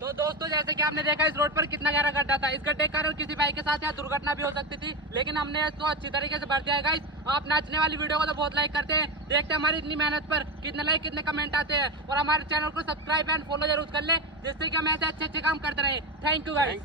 तो दोस्तों जैसे कि आपने देखा इस रोड पर कितना गहरा गड्ढा था। इस गड्ढे के कारण किसी बाइक के साथ यहाँ दुर्घटना भी हो सकती थी, लेकिन हमने इसको अच्छी तरीके से भर दिया है गाइस। आप नाचने वाली वीडियो को तो बहुत लाइक करते हैं, देखते हैं हमारी इतनी मेहनत पर कितने लाइक कितने कमेंट आते हैं। और हमारे चैनल को सब्सक्राइब एंड फॉलो जरूर कर ले, जिससे कि हम ऐसे अच्छे अच्छे काम करते रहे। Thank you guys.